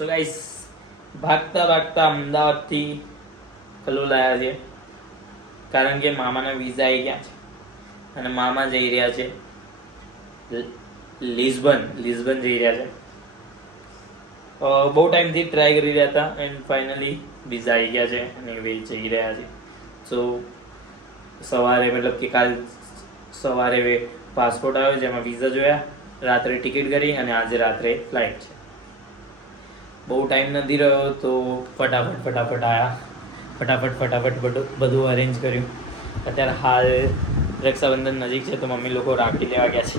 So guys ભાગતા ભાગતા અમદાવાદથી કલોલ આવ્યા છે, કારણ કે મામાના વિઝા આવી ગયા છે અને મામા જઈ રહ્યા છે લિસ્બન જઈ રહ્યા છે. બહુ ટાઈમથી ટ્રાય કરી રહ્યા હતા એન્ડ ફાઇનલી વિઝા આવી ગયા છે અને એ જઈ રહ્યા છે. સો સવારે મતલબ કે કાલ સવારે પાસપોર્ટ આવ્યો જેમાં વિઝા જોયા, રાત્રે ટિકિટ કરી અને આજે રાત્રે ફ્લાઇટ છે. બહુ ટાઈમ નથી રહ્યો તો ફટાફટ આવ્યા, ફટાફટ બધું અરેન્જ કર્યું. અત્યારે હાલ રક્ષાબંધન નજીક છે તો મમ્મી લોકો રાખડી લેવા ગયા છે,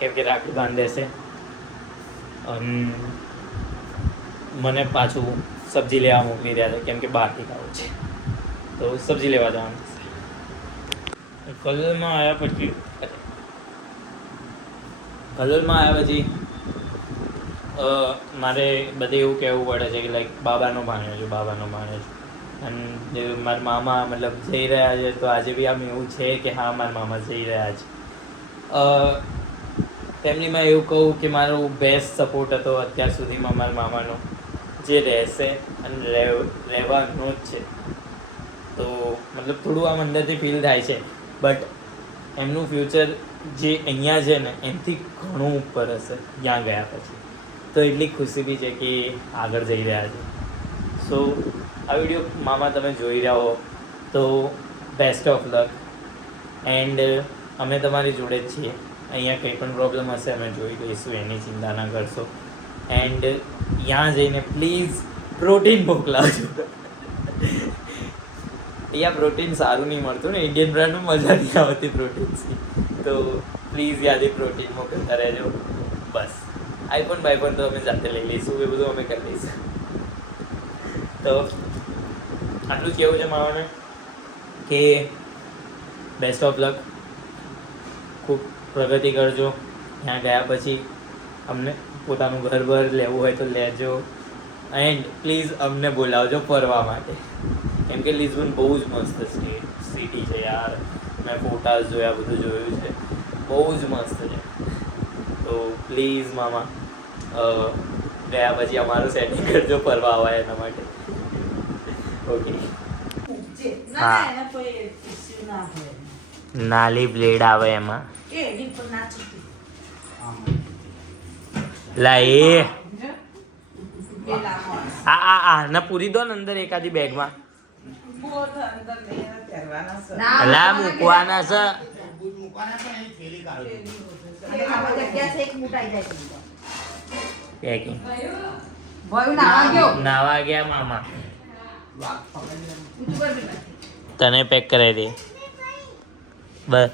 કેમ કે રાખડી બાંધે છે. મને પાછું સબ્જી લેવા મોકલી રહ્યા છે, કેમ કે બહારથી ખાવું છે તો સબ્જી લેવા જવાનું છે. કલોલમાં આવ્યા પછી મારે બધે એવું કહેવું પડે છે કે લાઈક બાબાનો ભાણ્યો છું અને મારા મામા મતલબ જઈ રહ્યા છે તો આજે બી આમ એવું છે કે હા મારા મામા જઈ રહ્યા છે. તેમની માં એવું કહું કે મારો બેસ્ટ સપોર્ટ હતો અત્યાર સુધીમાં મારા મામાનો, જે રહેશે અને રહેવાનો જ છે. તો મતલબ થોડું આમ અંદરથી ફીલ થાય છે, બટ એમનું ફ્યુચર જે અહીંયા છે ને એનાથી ઘણું ઉપર હશે ત્યાં ગયા પછી. તો એટલી ખુશી બી છે કે આગળ જઈ રહ્યા છે. સો આ વિડીયો મામા તમે જોઈ રહ્યા હો તો બેસ્ટ ઓફ લક, એન્ડ અમે તમારી જોડે જ છીએ. અહીંયા કંઈ પણ પ્રોબ્લેમ હશે અમે જોઈ લઈશું, એની ચિંતા ના કરશો. એન્ડ ત્યાં જઈને પ્લીઝ પ્રોટીન મોકલાવજો. અહીંયા પ્રોટીન સારું નહીં મળતું ને, ઇન્ડિયન બ્રાન્ડનું મજા નહીં આવતી પ્રોટીન્સની, તો પ્લીઝ યાદી પ્રોટીન મોકલતા રહેજો. બસ આઈફોન બાઈફોન તો અમે જાતે લઈ લઈશું, એ બધું અમે કરી લઈશું. તો આટલું જ કહેવું છે મામાને કે બેસ્ટ ઓફ લક, ખૂબ પ્રગતિ કરજો. ત્યાં ગયા પછી અમને પોતાનું ઘર લેવું હોય તો લેજો, એન્ડ પ્લીઝ અમને બોલાવજો ફરવા માટે, કેમ કે લિસ્બન બહુ જ મસ્ત સિટી છે યાર. મેં ફોટાઝ જોયા, બધું જોયું છે, બહુ જ મસ્ત છે. તો પ્લીઝ મામા ગયા પછી અમારું સેટિંગ કરજો ફરવા આવા એના માટે. ઓકે હા, નાલી બ્લેડ આવે એમાં લા એ ના પૂરી દો ને અંદર એકાદી બેગમાં. લા મૂકવાના છે. નાવા ગયા મામા, તને પેક કરાવી દે બસ.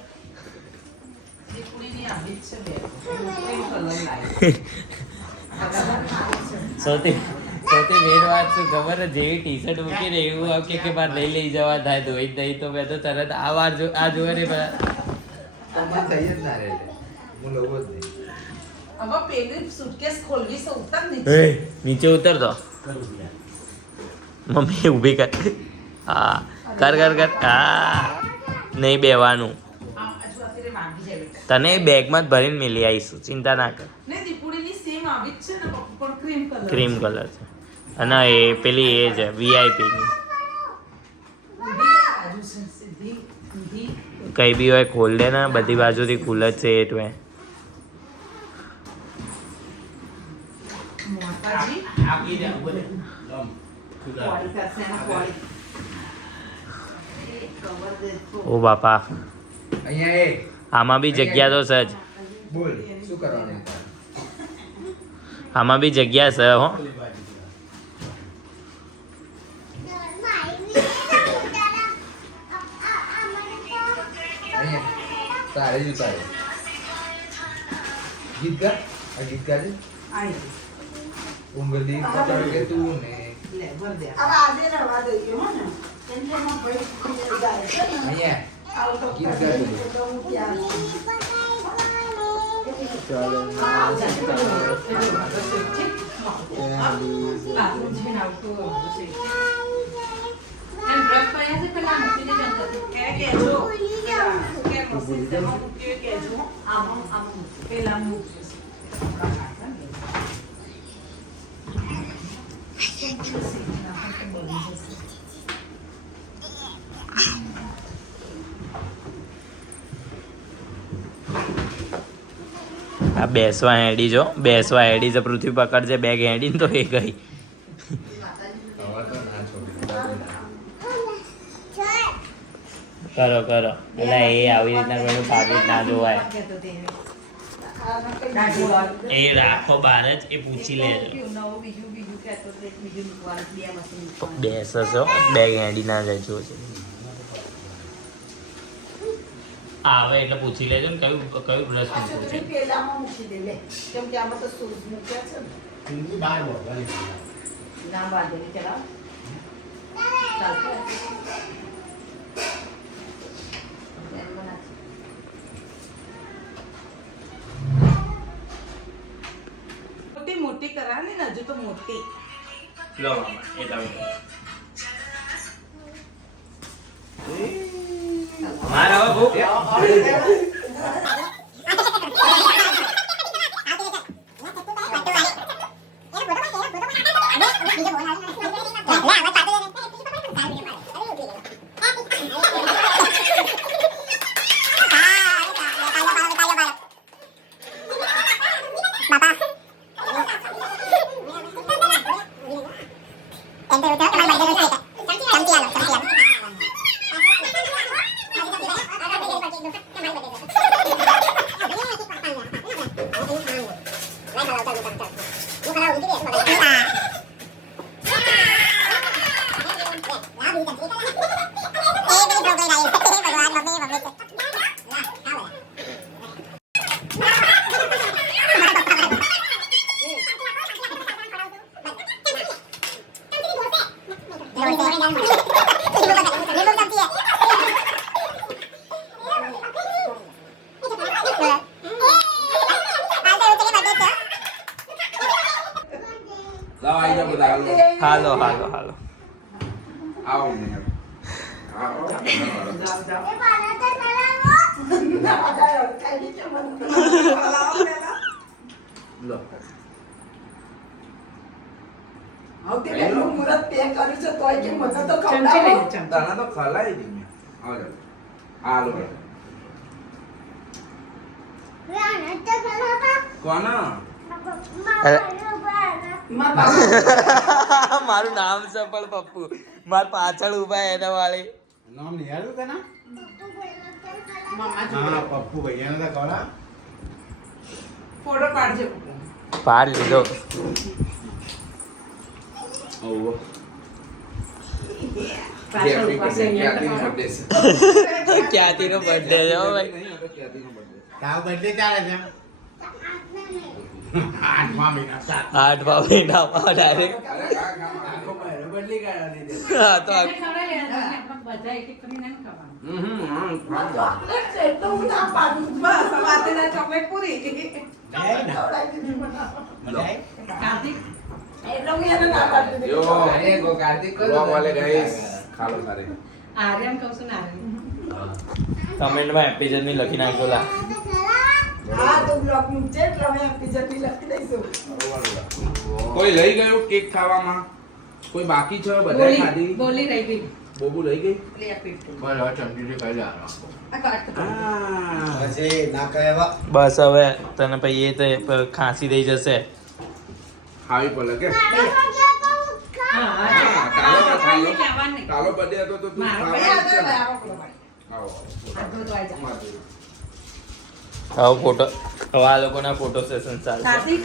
સૌથી મેન વાત શું ખબર, જેવી ટી શર્ટ મૂકી ને એવું આવકે કે બાર લઈ જવા થાય ધોઈ દઈ તો મેં તો તરત આ વાર આ જોવે ને નીચે ઉતર દો. મમ્મી ઊભી કર. હા કર હા, નહીં બેવાનું. તને બેગમાં જ ભરીને મેલી આવીશું, ચિંતા ના કર. ક્રીમ કલર છે અને એ પેલી એ છે VIP ની. કઈ બી હોય ખોલ દે ને, બધી બાજુથી ખુલ જ છે એટલે. ઓ બાપા, આમાં બી જગ્યા તો છે જ. આમાં બી જગ્યા છે હો. ગીત ગાજે ઉંગલી પકડ કે તું ને ભર દે. હવે આજે રવા દઈએ હો ને, ટેન્શનમાં પડી જાય. અહીંયા ગીત ગાજે તો હું ત્યાં ચાલો આ બેસવા હેડી જો બેસવા હેડી છે પૃથ્વી પકડશે બેગ હેડીને તો એ ગઈ કરો કરો એટલે એ આવી રીતના પેલું પાકીટ ના જોવાય એ રાખો બહાર જ એ પૂછી લેજો બેસશો બેગ હેડી ના જજો છે આવે એટલે પૂછી લેજો ને કયું કયું બ્રશ મૂકવું છે પેલામાં મૂકી દે લે કેમ કે આમાં તો શૂઝ મૂક્યા છે ને ના બાંધે ચલાવ મોટી મોટી કરાની ને હજુ તો મોટી લો મામા એ તમે મારા હવે બહુ હાલો હાલો હાલો આવો ને આવો લો તને તો ખલાઈ દી મેં આવો હાલો કોના મારું નામ છે પણ પપ્પુ માર પાછળ ઉભા એના વાળી નામ નહીં યાદ તને હા પપ્પુ ભૈયાને તો કોના ફોટો પાડજો પાડ લીધો ઓવો ક્યાંથી નો બર્થડે છે હો ભાઈ તારો બર્થડે ચાલે છે 8મા મહિના મહિનામાં ડાયરેક્ટ હા તો ચોકલેટ પૂરી કમેન્ટમાં એપિસોડ ની લખી નાખજો લા કોઈ લઈ ગયું કેક ખાવામાં કોઈ બાકી છે બધા ખાધી બોલી રહી ગઈ બોબુ લઈ ગઈ લે પીટ બરાબર ચમચી ખાઈ લેવાનો બસ હવે તને પછી એ તો ખાંસી થઈ જશે ખાવી પડે કે કાલો બર્થડે હતો તો તું ખાવાની છે ને? આવો હવે ફોટો હવે આ લોકોના ફોટો સેશન ચાલશે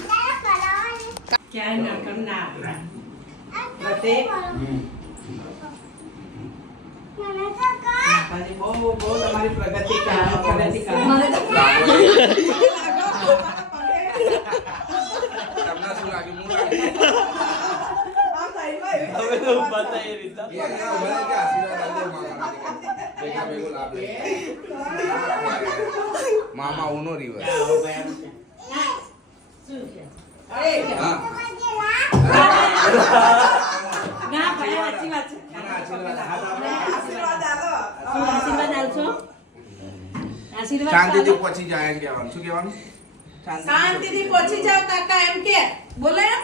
ક્યાંય નકમ ના બતે બહુ તમારી પ્રગતિ કરો તમને શું લાગ્યું હું હવે તો ઊભા થાય એ રીતના મામા ઉનો રિવર ના ભાઈ સાચી વાત છે આશીર્વાદ આલશો આશીર્વાદ શાંતિથી પહોંચી જાય એમ કહેવાનું શું કહેવાનું શાંતિથી પહોંચી જાવ કાકા એમ કે બોલે એમ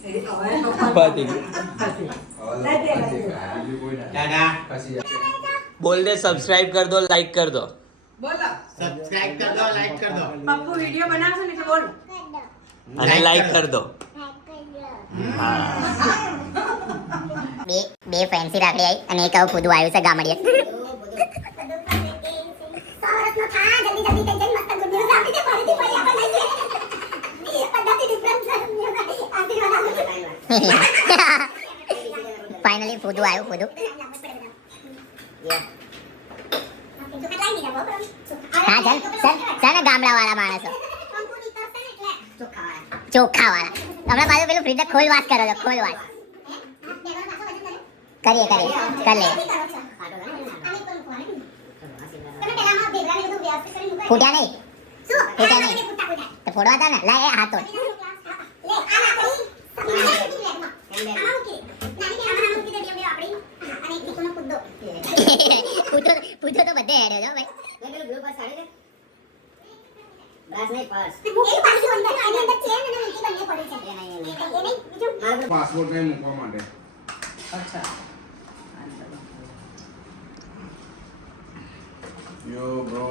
પતી ગયું. બોલ દે સબસ્ક્રાઇબ कर दो लाइक कर दो સબસ્ક્રાઇબ કર દો લાઈક કર દો પપ્પુ વિડિયો બનાવશો ને એટલે બોલ અને લાइक कर दो બે ફેન્સી રાખડી આવી અને એક આવું ફૂદું આવ્યું છે ગામડીએ ફાઇનલી ફૂદું આવ્યું ફૂદું હા ચાલ ચાલ ને ગામડા વાળા માણસો ચોખ્ખા વાળા હમણાં પાછું પેલું ફ્રીજ ખોલ વાત કરો છો ખોલ વાત કરીએ કર લે ફૂટ્યા નહીં તો ફોડવા હતા ને લા એ હાથો પૂછો તો બધે હેડ્યો છો ભાઈ પાસપોર્ટ ને મૂકવા માટે અચ્છા यो ब्रो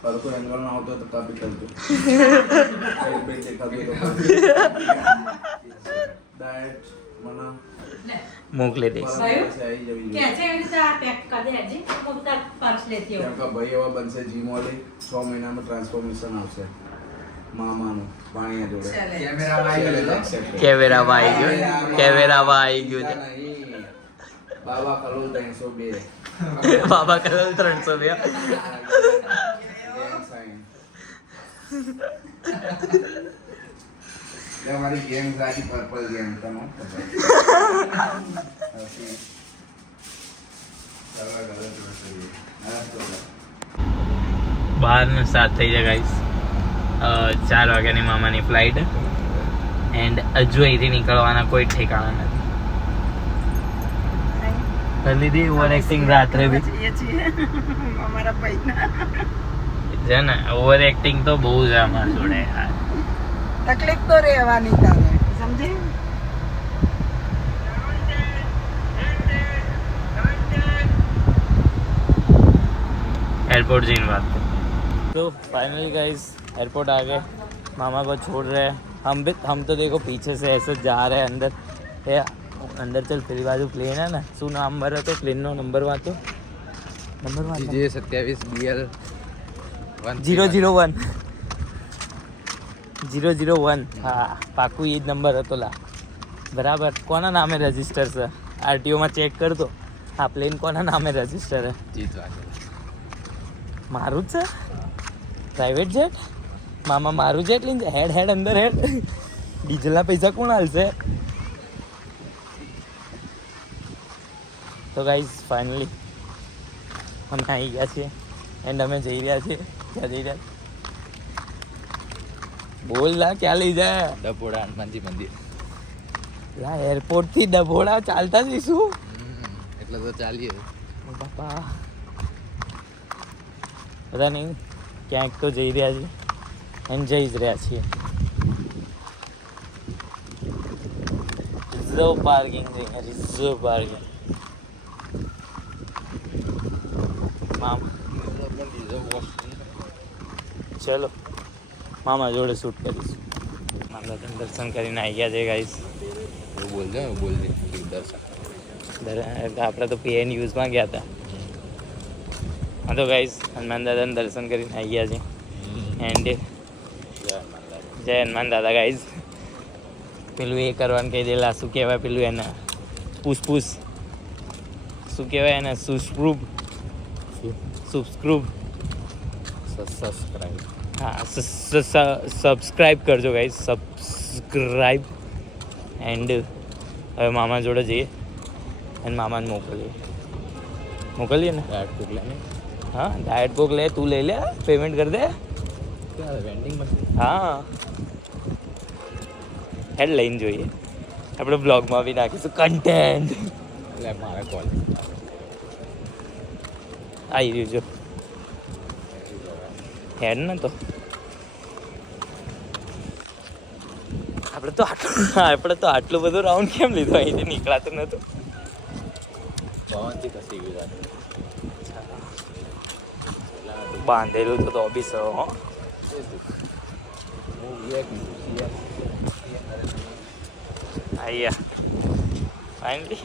पर तो एंगल ना होता तो काफी चलते एक बेट देखा भी तो डाइट मना મોકલી દઈશ से आई जब કે છે એવી રીતે આ પેક કરી દેજે હું તાર પર્સ લેતી આવું का भाई एवा बनसे जिम वाले 6 महीना में ट्रांसफॉर्मेशन આવશે મામાનું વાણિયા જોડે કેમેરામાં કેમેરામાં આવી ગયો કેમેરામાં આવી ગયો છે બાબા કલોલ 302 બાબા કલર 302 ગેંગ સાઈન ये हमारी गैंग सारी पर्पल गैंग का नाम બાર ને 7 થઈ જાય ગાઈસ 4 વાગ્યાની મામાની ફ્લાઇટ એન્ડ હજુ અહીંથી નીકળવાના કોઈ ઠેકાણા નથી કરી લીધી ઓવર એક્ટિંગ રાત્રે બી અમારા પૈના છે ને ઓવર એક્ટિંગ તો બહુ છે અમારા જોડે યાર તકલીફ તો રહેવાની તારે સમજે एयरपोर्ट जी बात तो फाइनली गाइस एयरपोर्ट आ गए मामा को छोड़ रहे हैं हम तो देखो पीछे से ऐसे जा रहे हैं अंदर ये अंदर चल पेली बाजू प्लेन है ना शू नंबर है तो प्लेन नो नंबर वातो नंबर वातो जे 27 BL 001 001 हाँ पाकू ये नंबर હતો લા બરાબર કોના નામે રજીસ્ટર છે આરટીઓ માં ચેક કર દો આ પ્લેન કોના નામે રજીસ્ટર है जीतवा મારું જ છે પ્રાઇવેટ જેટ મામા મારું જેટ લઈને હેડ હેડ અંદર હેડ ડીઝલના પૈસા કોણ હાલશે તો ગાઈઝ ફાઇનલી અમે આવી ગયા છીએ એન્ડ અમે જઈ રહ્યા છીએ ક્યાં જઈ રહ્યા બોલ લા ક્યાં લઈ જાય ડપોડા હનુમાનજી મંદિર લા એરપોર્ટ થી ડભોડા ચાલતા જઈશું એટલે તો ચાલીએ બાપા પતા નહીં ક્યાંક તો જઈ રહ્યા છીએ અને જઈ જ રહ્યા છીએ રિઝર્વ પાર્કિંગ જઈએ રિઝર્વ પાર્કિંગ મામા ચલો મામા જોડે શૂટ કરીશું મામા દર્શન કરીને આવી ગયા છે ગાઈસ બોલ દે દર્શન આપણે તો પીએન યુઝમાં ગયા હતા હા તો ગાઈસ હનુમાન દાદાને દર્શન કરીને આવી ગયા છે એન્ડ જય હનુમાન દાદા ગાઈસ પેલું એ કરવાનું કહી દેલા શું કહેવાય પેલું એને પૂછ શું કહેવાય એને સબસ્ક્રાઇબ હા સબસ્ક્રાઇબ કરજો ગાઈસ સબસ્ક્રાઇબ એન્ડ હવે મામા જોડે જઈએ અને મામાને મોકલીએ ને હા ડાયટ કોક લે તું લઈ લે પેમેન્ટ કરી દે હા હેડ લઈને જોઈએ આપણે બ્લોગમાં બી નાખીશું કન્ટેન્ટ એટલે મારે કોલ આવી રહ્યું જો હેડ ને તો આપણે તો આટલું બધું રાઉન્ડ કેમ લીધું? અહીંથી નીકળાતું નતું. પવનથી ખસી ગયું. બાંધેલું તો બી સર હો. આયા ફાઇનલી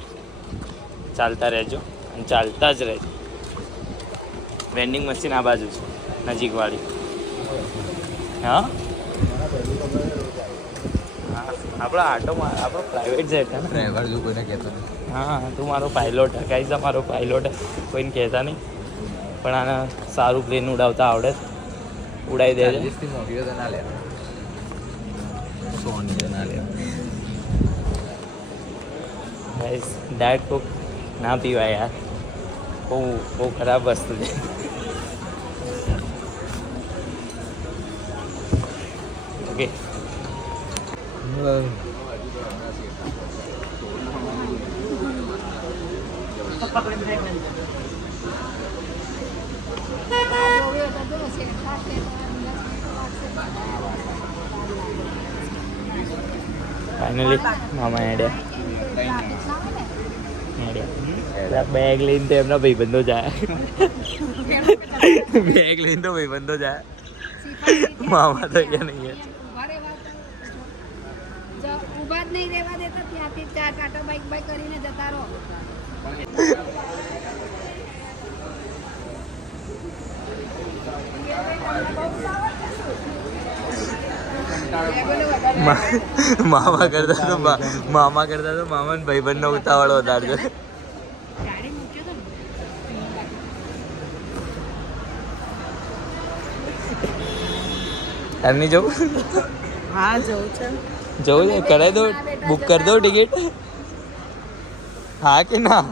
ચાલતા રહેજો અને ચાલતા જ રહેજો. વેન્ડિંગ મશીન આ બાજુ છે નજીકવાળી. હા આપણો આટો આપણો પ્રાઇવેટ જેટ છે ને. ડ્રાઈવર જો કોઈને કહેતો નથી. હા તું મારો પાયલોટ ગાઈઝ, મારો પાયલોટ કોઈને કહેતા નહીં, પણ આને સારું પ્લેન ઉડાવતા આવડે, ઉડાવી દેજો. 40 થી મોટી તો ના લેવા, 100 ની તો ના લેવા. ગાઈઝ ડાયટ કોક ના પીવાય યાર, બહુ બહુ ખરાબ વસ્તુ છે. ઓકે ફાઇનલી મામા હેડ્યા બેગ લઈને તો એમના ભાઈબંધો જાય. બેગ લઈને તો ભાઈબંધો જાય. મામા તો અહીંયા નહીં. ઉભા જ નહીં રહેવા દેતા, ત્યાંથી ચાર ટાટા બાઈક કરીને જતા રહો. મામા કરતા તો મામા ભાઈબંધનો ઉતાવળ વધારજો. ગાડી મૂક્યો તો એમની જવું? હા જવું છે. જવું છે? કરાવી દો, બુક કરી દો ટિકિટ. હા કે ના?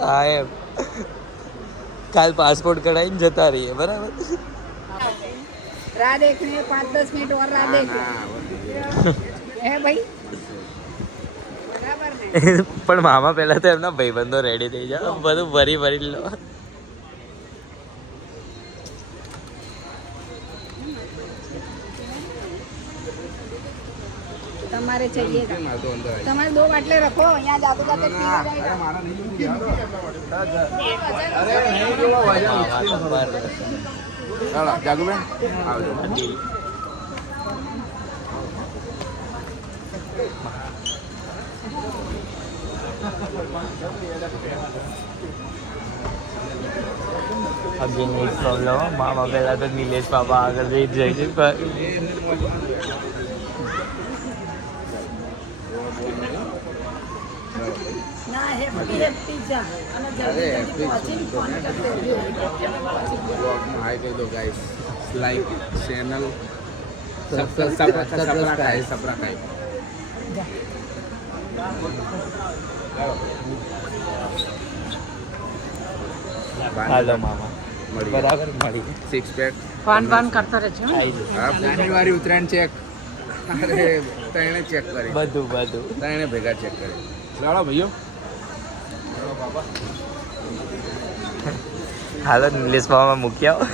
હા એમ કાલ પાસપોર્ટ કઢાવીને જતા રહીએ, બરાબર? રાહ દેખને 5-10 મિનિટ और राह देख હે ભાઈ, બરાબર ને? પણ મામા પહેલા તો એમના ભાઈબંધો રેડી થઈ જાય, બધું ભરી લો. તમારે चाहिए તમારે 2 બાટલે રખો, અહીંયા જાતે જાતે પીવા ચાલો જાગુબેન આવજો. અગેન એક પ્રોબ્લેમ. મામા પહેલા તો નિલેશ બાબા આગળ જઈ જાય છે. ના હેપી હેપી જા અને અરે જલ્દી પહોંચીને ફોન કરજો. બ્લોગમાં હાય કહી દો ગાઈસ, લાઈક ચેનલ સબસ્ક્રાઇબ. હાલો મામા, મળી બરાબર મળી 6 પેક. ફોન કરતા રહેજો. આવી જશે. હા, પહેલી ઉત્તરાયણ ચેક. અરે ત્રણે ચેક કરી, બધું ત્રણે ભેગા ચેક કરી. ચાલો ભાઈઓ. હાલો નિલેશ બાબા મૂકી આવો.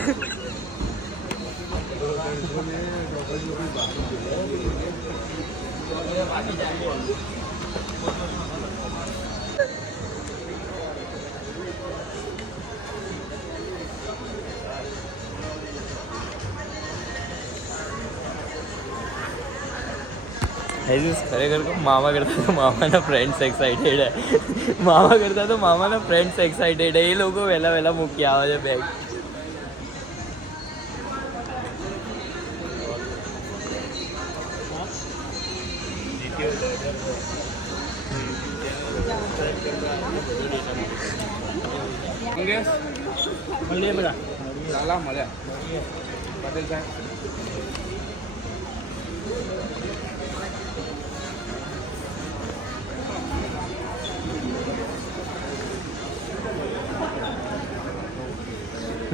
ખરેખર મામા કરતા તો મામાના ફ્રેન્ડ્સ એક્સાઇટેડ હે. મામા કરતા તો મામાના ફ્રેન્ડ્સ એક્સાઇટેડ હે. એ લોકો વહેલા મૂકી આવે છે બેગ. મળીએ બધા. ચાલો મળ્યા પટેલ સાહેબ.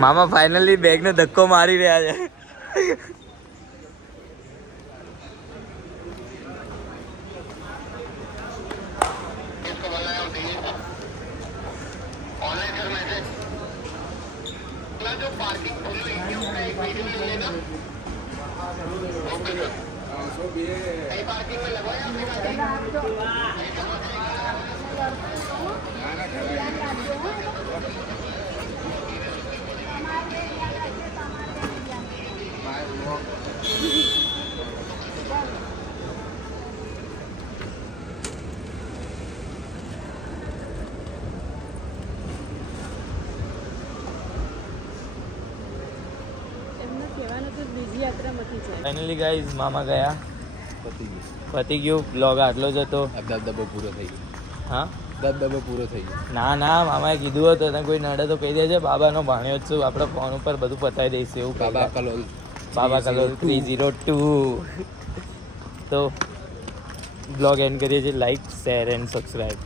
મામા ફાઇનલી બેગનો ધક્કો મારી રહ્યા છે. So, ફાઇનલી ગાઈઝ મામા ગયા, પતી ગયું. પતી ગયું. બ્લોગ આટલો જ હતો. દબદબો પૂરો થઈ ગયો. હા દબદબો પૂરો થઈ ગયો. ના મામાએ કીધું હતું તને કોઈ નડે તો કહી દેજે, બાબાનો ભાણ્યો જ છું, આપણે ફોન ઉપર બધું પતાવી દઈશું એવું. બાબા કલોલ બાબા કલોલ 302. તો બ્લોગ એન્ડ કરીએ છીએ. Like, share and subscribe.